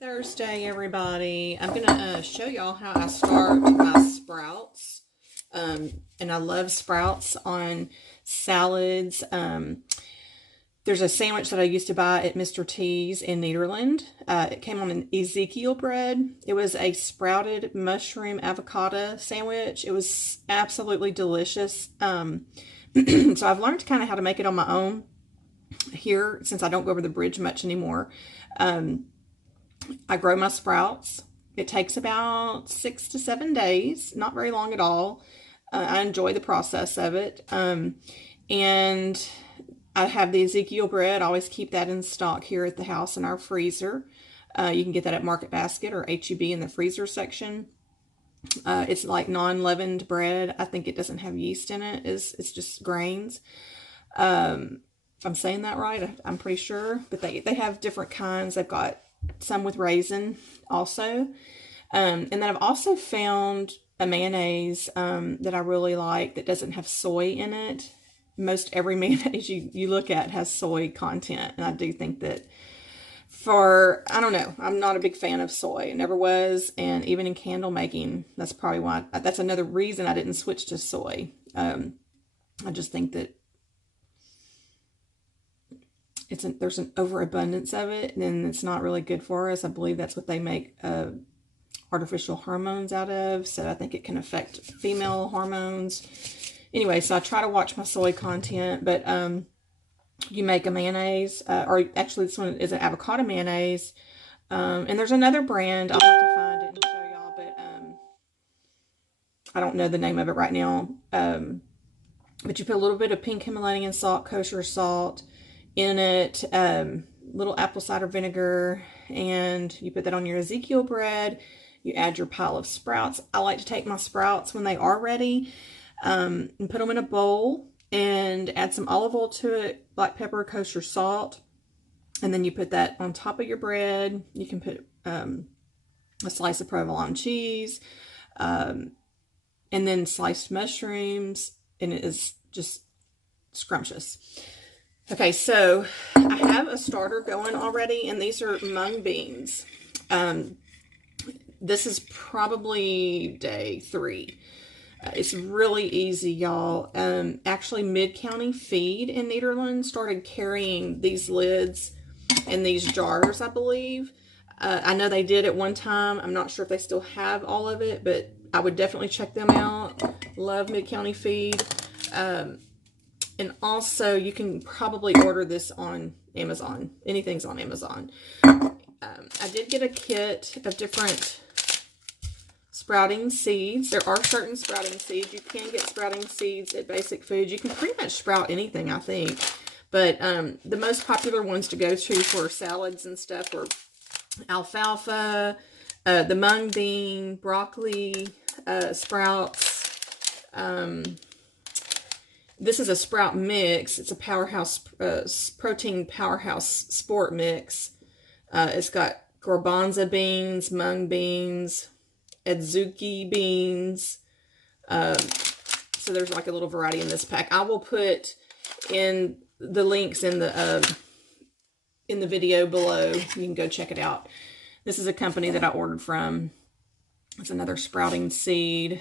Thursday, everybody. I'm gonna show y'all how I start my sprouts. And I love sprouts on salads. There's a sandwich that I used to buy at Mr. T's in Nederland. It came on an Ezekiel bread. It was a sprouted mushroom avocado sandwich. It was absolutely delicious. So I've learned kind of how to make it on my own here since I don't go over the bridge much anymore. I grow my sprouts. It takes about 6 to 7 days, not very long at all. I enjoy the process of it. And I have the Ezekiel bread. I always keep that in stock here at the house in our freezer. You can get that at Market Basket or H-E-B in the freezer section. It's like non-leavened bread. I think it doesn't have yeast in it. It's just grains. If I'm saying that right, I'm pretty sure. But they have different kinds. They've got some with raisin also. And then I've also found a mayonnaise that I really like that doesn't have soy in it. Most every mayonnaise you look at has soy content. And I do think that I don't know, I'm not a big fan of soy. It never was. And even in candle making, that's probably why, that's another reason I didn't switch to soy. I just think that there's an overabundance of it, and it's not really good for us. I believe that's what they make artificial hormones out of, so I think it can affect female hormones. Anyway, so I try to watch my soy content, but you make a mayonnaise, or actually this one is an avocado mayonnaise, and there's another brand, I'll have to find it and show y'all, but I don't know the name of it right now, but you put a little bit of pink Himalayan salt, kosher salt, in it, little apple cider vinegar, and you put that on your Ezekiel bread. You add your pile of sprouts. I like to take my sprouts when they are ready and put them in a bowl and add some olive oil to it, black pepper, kosher salt, and then you put that on top of your bread. You can put a slice of provolone cheese and then sliced mushrooms, and it is just scrumptious. Okay, so I have a starter going already, and these are mung beans. This is probably day 3. It's really easy, y'all. Actually, Mid-County Feed in Nederland started carrying these lids and these jars, I believe. I know they did at one time. I'm not sure if they still have all of it, but I would definitely check them out. Love Mid-County Feed. And also, you can probably order this on Amazon. Anything's on Amazon. I did get a kit of different sprouting seeds. There are certain sprouting seeds. You can get sprouting seeds at Basic Foods. You can pretty much sprout anything, I think. But the most popular ones to go to for salads and stuff are alfalfa, the mung bean, broccoli, sprouts, this is a sprout mix. It's a powerhouse, protein powerhouse sport mix. It's got garbanzo beans, mung beans, adzuki beans. So there's like a little variety in this pack. I will put in the links in the video below. You can go check it out. This is a company that I ordered from. It's another sprouting seed.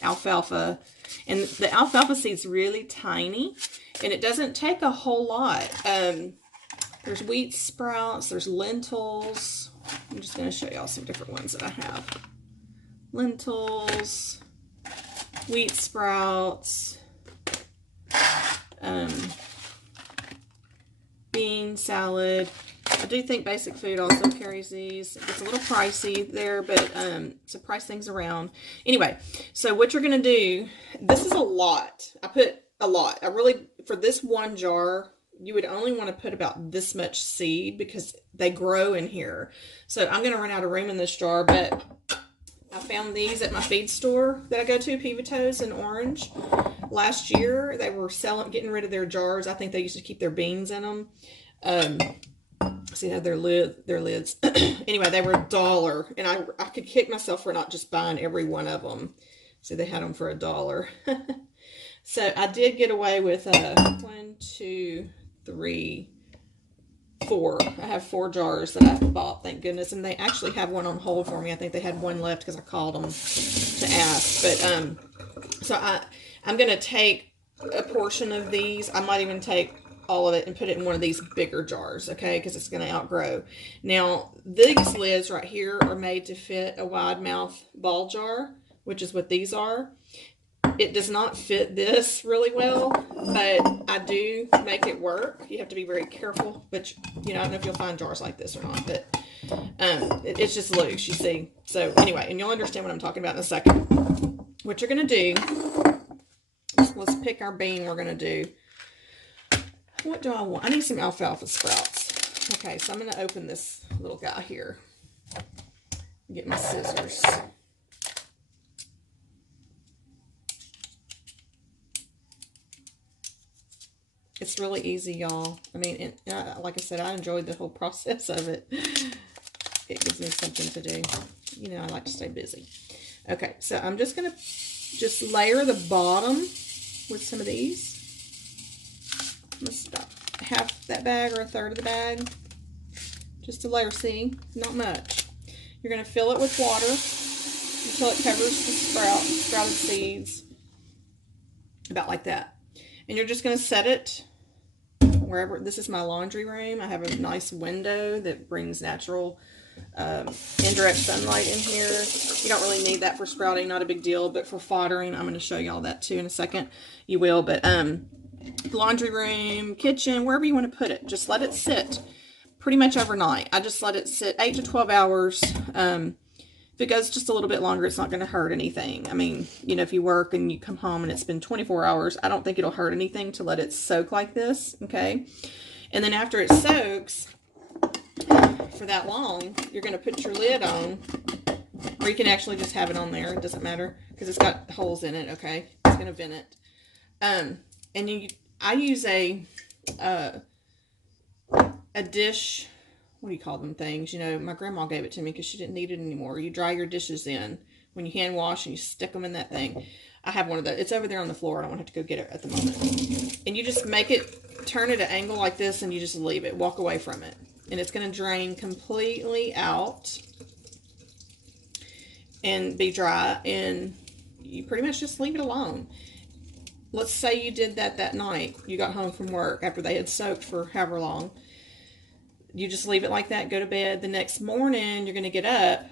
Alfalfa, and the alfalfa seed's really tiny, and it doesn't take a whole lot. There's wheat sprouts, there's lentils. I'm just going to show y'all some different ones that I have. Lentils, wheat sprouts, bean salad. I do think Basic Food also carries these. It's a little pricey there, but to price things around. Anyway, so what you're going to do, this is a lot. I put a lot. For this one jar, you would only want to put about this much seed because they grow in here. So I'm going to run out of room in this jar, but I found these at my feed store that I go to, Pivotto's in Orange. Last year, they were getting rid of their jars. I think they used to keep their beans in them. See how their lids. Anyway, they were $1, and I could kick myself for not just buying every one of them. So they had them for $1. So I did get away with 1, 2, 3, 4. I have 4 jars that I bought, thank goodness. And they actually have one on hold for me. I think they had one left because I called them to ask. But so I'm going to take a portion of these. I might even take all of it and put it in one of these bigger jars, okay, because it's going to outgrow. Now, these lids right here are made to fit a wide mouth ball jar, which is what these are. It does not fit this really well, but I do make it work. You have to be very careful, but you know, I don't know if you'll find jars like this or not, but it's just loose, you see. So anyway, and you'll understand what I'm talking about in a second. What you're going to do, let's pick our bean we're going to do. What do I want? I need some alfalfa sprouts. Okay, so I'm going to open this little guy here. Get my scissors. It's really easy, y'all. I mean, like I said, I enjoyed the whole process of it. It gives me something to do. You know, I like to stay busy. Okay, so I'm just going to just layer the bottom with some of these. Let's about half that bag or a third of the bag. Just a layer, see? Not much. You're going to fill it with water until it covers the sprouted seeds. About like that. And you're just going to set it wherever. This is my laundry room. I have a nice window that brings natural indirect sunlight in here. You don't really need that for sprouting, not a big deal, but for foddering, I'm going to show y'all that too in a second. You will, but laundry room, kitchen, wherever you want to put it, just let it sit pretty much overnight. I just let it sit 8 to 12 hours. If it goes just a little bit longer, it's not going to hurt anything. I mean, you know, if you work and you come home and it's been 24 hours, I don't think it'll hurt anything to let it soak like this, okay? And then after it soaks for that long, you're going to put your lid on, or you can actually just have it on there. It doesn't matter because it's got holes in it, okay? It's going to vent it. And I use a dish. What do you call them things? You know, my grandma gave it to me because she didn't need it anymore. You dry your dishes in when you hand wash and you stick them in that thing. I have one of those. It's over there on the floor. I don't have to go get it at the moment. And you just make it, turn it at an angle like this, and you just leave it. Walk away from it. And it's going to drain completely out and be dry. And you pretty much just leave it alone. Let's say you did that night. You got home from work after they had soaked for however long. You just leave it like that, go to bed. The next morning, you're going to get up.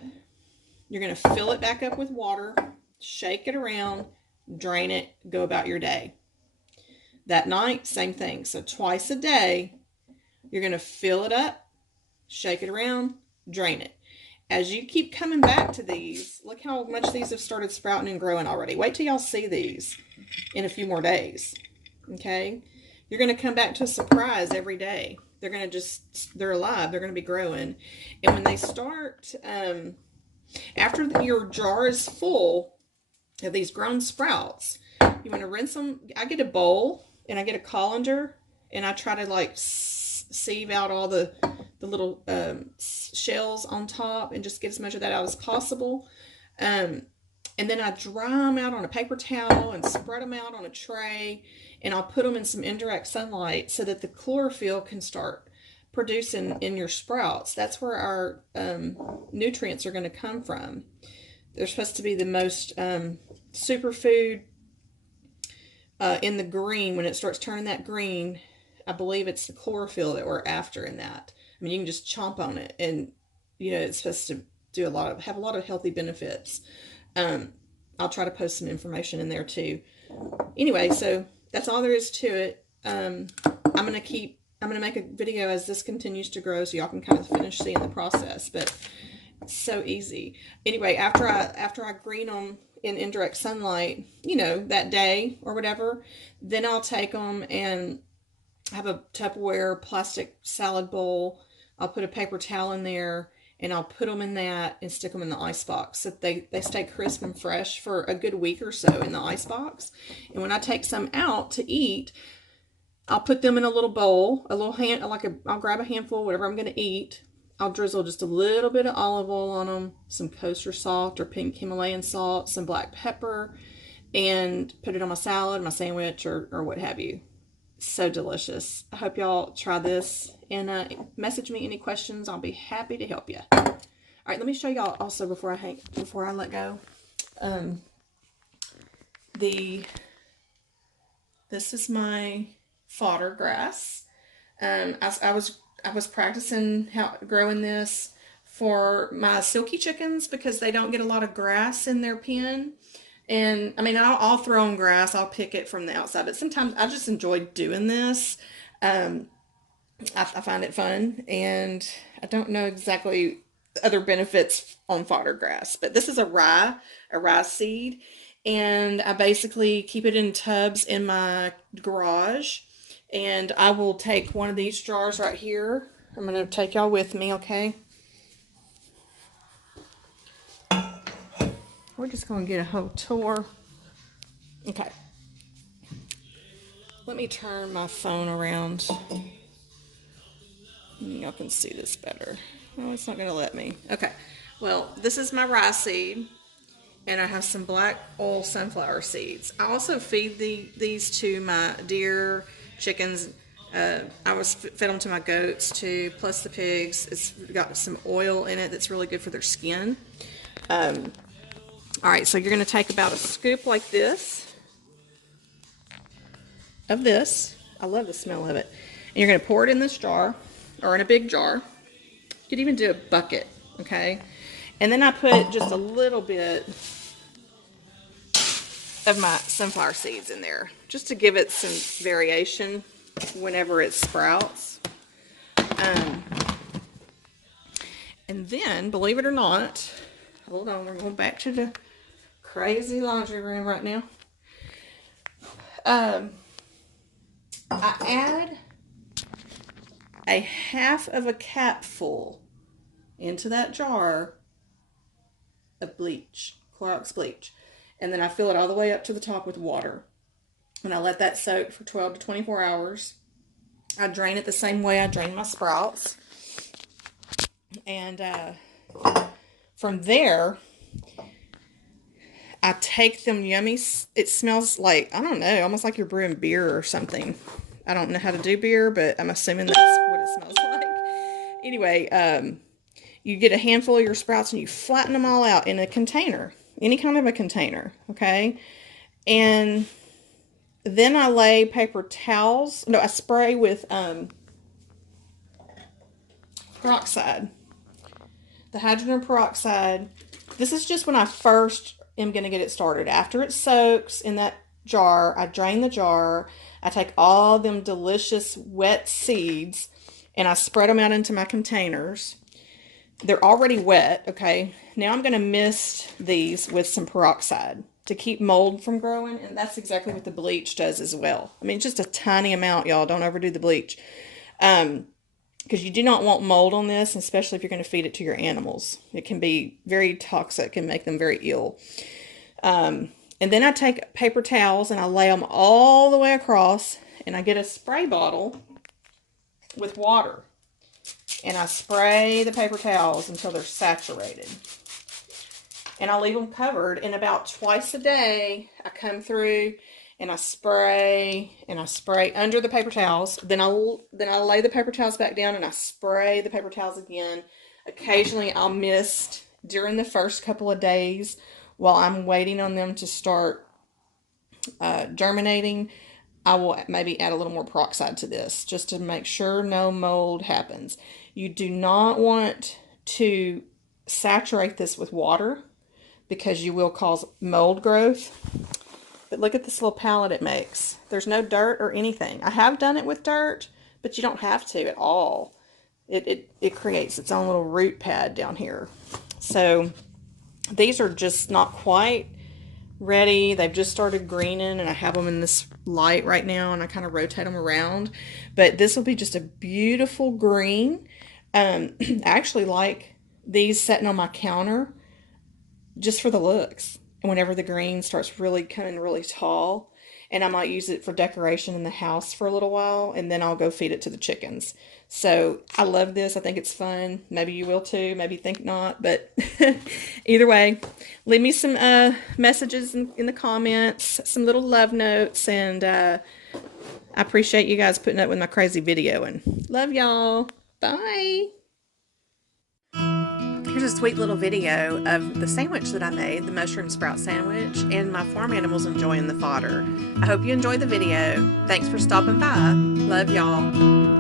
You're going to fill it back up with water, shake it around, drain it, go about your day. That night, same thing. So twice a day, you're going to fill it up, shake it around, drain it. As you keep coming back to these, look how much these have started sprouting and growing already. Wait till y'all see these in a few more days. Okay? You're going to come back to a surprise every day. They're going to they're alive. They're going to be growing. And when they start, after your jar is full of these grown sprouts, you want to rinse them. I get a bowl and I get a colander and I try to like sieve out all the little shells on top and just get as much of that out as possible. And then I dry them out on a paper towel and spread them out on a tray. And I'll put them in some indirect sunlight so that the chlorophyll can start producing in your sprouts. That's where our nutrients are going to come from. They're supposed to be the most superfood in the green. When it starts turning that green, I believe it's the chlorophyll that we're after in that. I mean, you can just chomp on it and, you know, it's supposed to do have a lot of healthy benefits. I'll try to post some information in there too. Anyway, so that's all there is to it. I'm going to make a video as this continues to grow so y'all can kind of finish seeing the process, but it's so easy. Anyway, after I green them in indirect sunlight, you know, that day or whatever, then I'll take them and have a Tupperware plastic salad bowl. I'll put a paper towel in there and I'll put them in that and stick them in the ice box so that they stay crisp and fresh for a good week or so in the ice box. And when I take some out to eat, I'll put them in a little bowl, I'll grab a handful, whatever I'm going to eat. I'll drizzle just a little bit of olive oil on them, some kosher salt or pink Himalayan salt, some black pepper, and put it on my salad, my sandwich, or what have you. So delicious. I hope y'all try this and message me any questions. I'll be happy to help you. All right, let me show y'all also before I let go. This is my fodder grass. I was practicing growing this for my silky chickens because they don't get a lot of grass in their pen. And I mean, I'll throw on grass. I'll pick it from the outside, but sometimes I just enjoy doing this. I find it fun, and I don't know exactly other benefits on fodder grass, but this is a rye seed, and I basically keep it in tubs in my garage. And I will take one of these jars right here. I'm going to take y'all with me, okay? We're just going to get a whole tour. Okay. Let me turn my phone around. Y'all can see this better. Oh, it's not going to let me. Okay. Well, this is my rye seed. And I have some black oil sunflower seeds. I also feed these to my deer, chickens. I fed them to my goats too, plus the pigs. It's got some oil in it that's really good for their skin. All right, so you're going to take about a scoop like this of this. I love the smell of it. And you're going to pour it in this jar, or in a big jar. You could even do a bucket, okay? And then I put just a little bit of my sunflower seeds in there, just to give it some variation whenever it sprouts. And then, believe it or not, hold on, we're going back to the crazy laundry room right now. I add a half of a capful into that jar of bleach, Clorox bleach. And then I fill it all the way up to the top with water. And I let that soak for 12 to 24 hours. I drain it the same way I drain my sprouts. And from there, I take them yummy. It smells like, I don't know, almost like you're brewing beer or something. I don't know how to do beer, but I'm assuming that's what it smells like. Anyway, you get a handful of your sprouts and you flatten them all out in a container. Any kind of a container, okay? And then I lay paper towels. No, I spray with peroxide. The hydrogen peroxide. This is just when I first am going to get it started. After it soaks in that jar, I drain the jar. I take all them delicious wet seeds and I spread them out into my containers. They're already wet, okay? Now I'm going to mist these with some peroxide to keep mold from growing, and that's exactly what the bleach does as well. I mean, just a tiny amount, y'all. Don't overdo the bleach. Because you do not want mold on this, especially if you're going to feed it to your animals. It can be very toxic and make them very ill. And then I take paper towels and I lay them all the way across, and I get a spray bottle with water. And I spray the paper towels until they're saturated. And I leave them covered. And about twice a day, I come through and I spray under the paper towels. Then I lay the paper towels back down and I spray the paper towels again. Occasionally, I'll mist during the first couple of days while I'm waiting on them to start germinating. I will maybe add a little more peroxide to this just to make sure no mold happens. You do not want to saturate this with water because you will cause mold growth. But look at this little palette it makes. There's no dirt or anything. I have done it with dirt, but you don't have to at all. It creates its own little root pad down here. So these are just not quite ready. They've just started greening, and I have them in this light right now, and I kind of rotate them around. But this will be just a beautiful green. I actually like these sitting on my counter just for the looks. Whenever the green starts really coming really tall, and I might use it for decoration in the house for a little while, and then I'll go feed it to the chickens. So I love this. I think it's fun. Maybe you will too. Maybe think not, but either way, leave me some messages in the comments, some little love notes, and I appreciate you guys putting up with my crazy videoing. Love y'all. Bye. Here's a sweet little video of the sandwich that I made, the mushroom sprout sandwich, and my farm animals enjoying the fodder. I hope you enjoyed the video. Thanks for stopping by. Love y'all.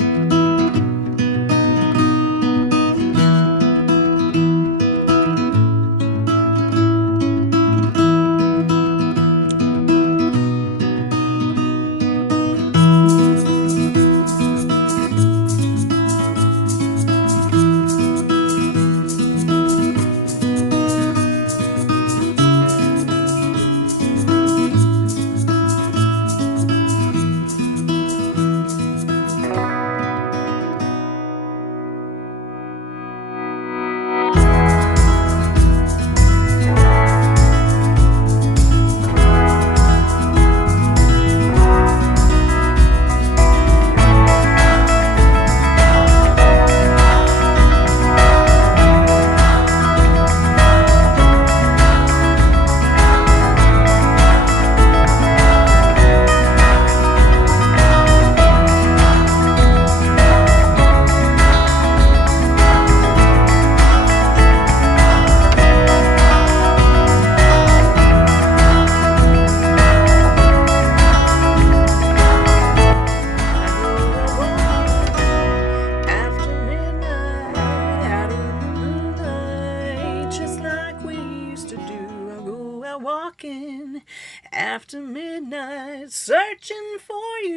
Walking after midnight, searching for you.